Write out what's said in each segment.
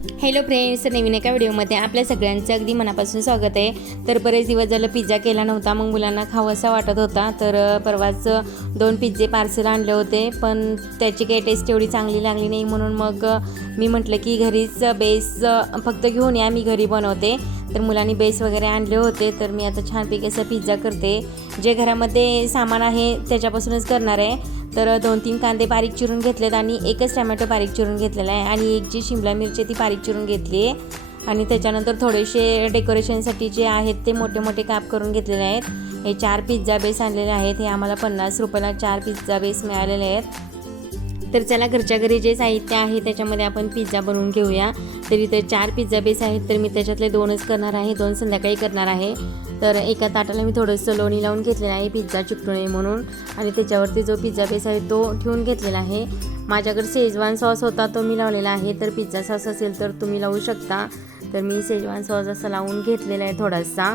Hello friends नवीन एका व्हिडिओमध्ये आपल्या सगळ्यांचं अगदी मनापासून स्वागत आहे. तर बरेच दिवस झालं पिझ्झा केला नव्हता मग मुलांना खावंसा वाटत होता. तर परवाच दोन पिझ्झे पार्सल आणले होते पण त्याची काही टेस्ट एवढी चांगली लागली नाही. म्हणून मग मी म्हटलं की घरीच बेस फक्त घेऊन या मी घरी बनवते. तर मुलांनी बेस वगैरे आणले होते तर मी आता छानपैकी असा पिझ्झा करते. जे घरामध्ये सामान आहे त्याच्यापासूनच करणार आहे. तर दोन तीन कांदे बारीक चिरून घेतलेत आणि एकच टमॅटो बारीक चिरून घेतलेला आहे. आणि एक जी शिमला मिरची ती बारीक चिरून घेतली आहे. आणि त्याच्यानंतर थोडेसे डेकोरेशनसाठी जे आहेत ते मोठे मोठे काप करून घेतलेले आहेत. हे चार पिझ्झा बेस आणलेले आहेत. हे आम्हाला पन्नास रुपयाला चार पिझ्झा बेस मिळालेले आहेत. तर चला घरच्या घरी जे साहित्य आहे त्याच्यामध्ये आपण पिझ्झा बनवून घेऊया. तर इथे चार पिझ्झा बेस आहेत तर मी त्याच्यातले दोनच करणार आहे दोन संध्याकाळी करणार आहे. तर एका ताटाला मी थोडंसं लोणी लावून घेतलेलं आहे पिझ्झा चिकटू नये म्हणून. आणि त्याच्यावरती जो पिझ्झा बेस आहे तो ठेवून घेतलेला आहे. माझ्याकडे शेजवान सॉस होता तो मी लावलेला आहे. तर पिझ्झा सॉस असेल तर तुम्ही लावू शकता. तर मी शेजवान सॉस असा लावून घेतलेला आहे थोडासा.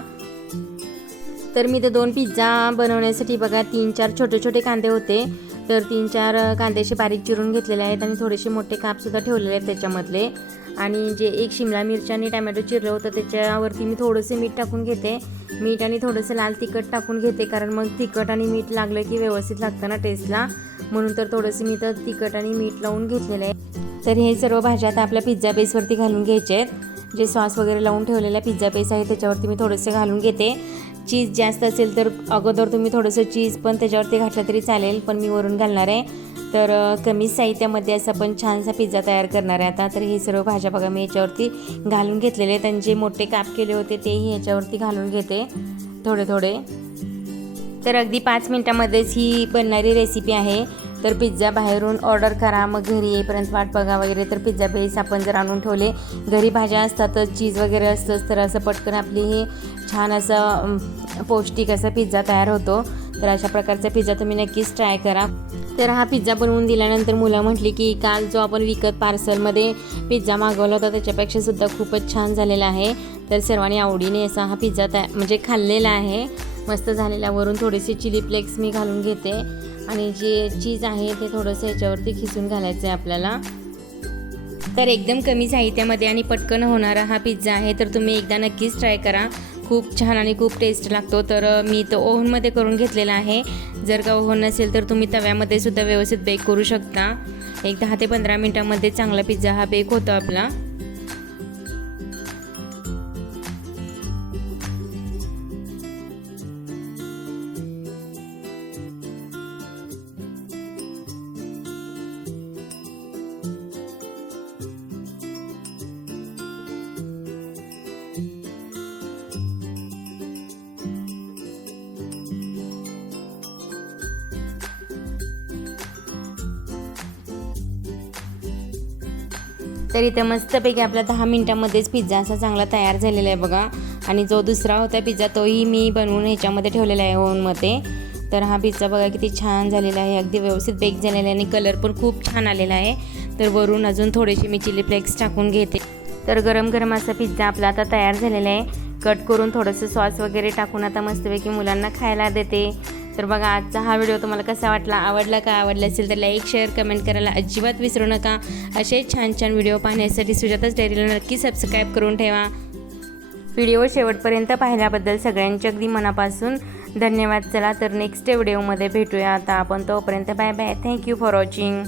तर मी ते दोन पिझ्झा बनवण्यासाठी बघा तीन चार छोटे छोटे कांदे होते. तर तीन चार कांद्याचे बारीक चिरून घेतलेले आहेत आणि थोडेसे मोठे कापसुद्धा ठेवलेले आहेत त्याच्यामधले. आणि जे एक शिमला मिरची आणि टमॅटो चिरलं होतं त्याच्यावरती मी थोडंसं मीठ टाकून घेते. मीठ आणि थोडंसं लाल तिखट टाकून घेते कारण मग तिखट आणि मीठ लागलं की व्यवस्थित लागतं ना टेस्टला म्हणून तर थोडंसं मी तर तिखट आणि मीठ लावून घेतलेलं आहे. तर हे सर्व भाज्या आता आपल्या पिझ्झा बेसवरती घालून घ्यायचे आहेत. जे सॉस वगैरे लावून ठेवलेला पिझ्झा पेस आहे त्याच्यावरती मी थोडेसे घालून घेते. चीज जास्त असेल तर अगोदर तुम्ही थोडंसं चीज पण त्याच्यावरती घातलं तरी चालेल पण मी वरून घालणार आहे. तर कमी साहित्यामध्ये असं पण छानसा पिझ्झा तयार करणार आहे आता. तर हे सर्व भाज्या बघा मी याच्यावरती घालून घेतलेले आहेत जे मोठे काप केले होते तेही याच्यावरती घालून घेते. थोडे थोडे. तर अगदी पाच मिनटामध्येच ही बनणारी रेसिपी आहे. तर पिझ्झा बाहेरून ऑर्डर करा. मग घरी येईपर्यंत वाट बघा वगैरे. तर पिझ्झा बेस आपण जर आणून ठेवले. घरी भाज्या असतातच चीज वगैरे असतंच तर असं पटकन आपली हे छान असं पौष्टिक असा पिझ्झा तयार होतो. तर अशा प्रकारचा पिझ्झा तुम्ही नक्कीच ट्राय करा. तर हा पिझ्झा बनवून दिल्यानंतर मुलं म्हटली की काल जो आपण विकत पार्सलमध्ये पिझ्झा मागवला होता त्याच्यापेक्षा सुद्धा खूपच छान झालेला आहे. तर सर्वांनी आवडीने असा हा पिझ्झा तया म्हणजे खाल्लेला आहे. मस्त झालेला. वरून थोडीशी चिली फ्लेक्स मी घालून घेते. आणि जे चीज आहे ते थोडंसं याच्यावरती खिसून घालायचं आहे आपल्याला. तर एकदम कमी साहित्यामध्ये आणि पटकन होणारा हा पिझ्झा आहे तर तुम्ही एकदा नक्कीच ट्राय करा. खूप छान आणि खूप टेस्ट लागतो. तर मी तो ओव्हनमध्ये करून घेतलेला आहे. जर का ओव्हन नसेल तर तुम्ही तव्यामध्ये सुद्धा व्यवस्थित बेक करू शकता. एक दहा ते पंधरा मिनटामध्ये चांगला पिझ्झा हा बेक होतो आपला. तर इथे मस्तपैकी आपला दहा मिनटामध्येच पिझ्झा असा चांगला तयार झालेला आहे बघा. आणि जो दुसरा होता पिझ्झा तोही मी बनवून ह्याच्यामध्ये ठेवलेला आहे ओनमध्ये तर हा पिझ्झा बघा किती छान झालेला आहे. अगदी व्यवस्थित बेक झालेला आहे आणि कलर पण खूप छान आलेला आहे. तर वरून अजून थोडेसे मी चिली फ्लेक्स टाकून घेते. तर गरम गरम असा पिझ्झा आपला आता तयार झालेला आहे. कट करून थोडंसं सॉस वगैरे टाकून आता मस्तपैकी मुलांना खायला देते. तर बघा आजचा हा व्हिडिओ तुम्हाला कसा वाटला आवडला का? आवडला असेल तर लाईक शेअर कमेंट करायला अजिबात विसरू नका. असे छान छान व्हिडिओ पाहण्यासाठी सुजाताच डायरीला नक्की सबस्क्राईब करून ठेवा. व्हिडिओ शेवटपर्यंत पाहिल्याबद्दल सगळ्यांच्या अगदी मनापासून धन्यवाद. चला तर नेक्स्ट व्हिडिओमध्ये भेटूया. आता आपण तोपर्यंत bye bye thank you for watching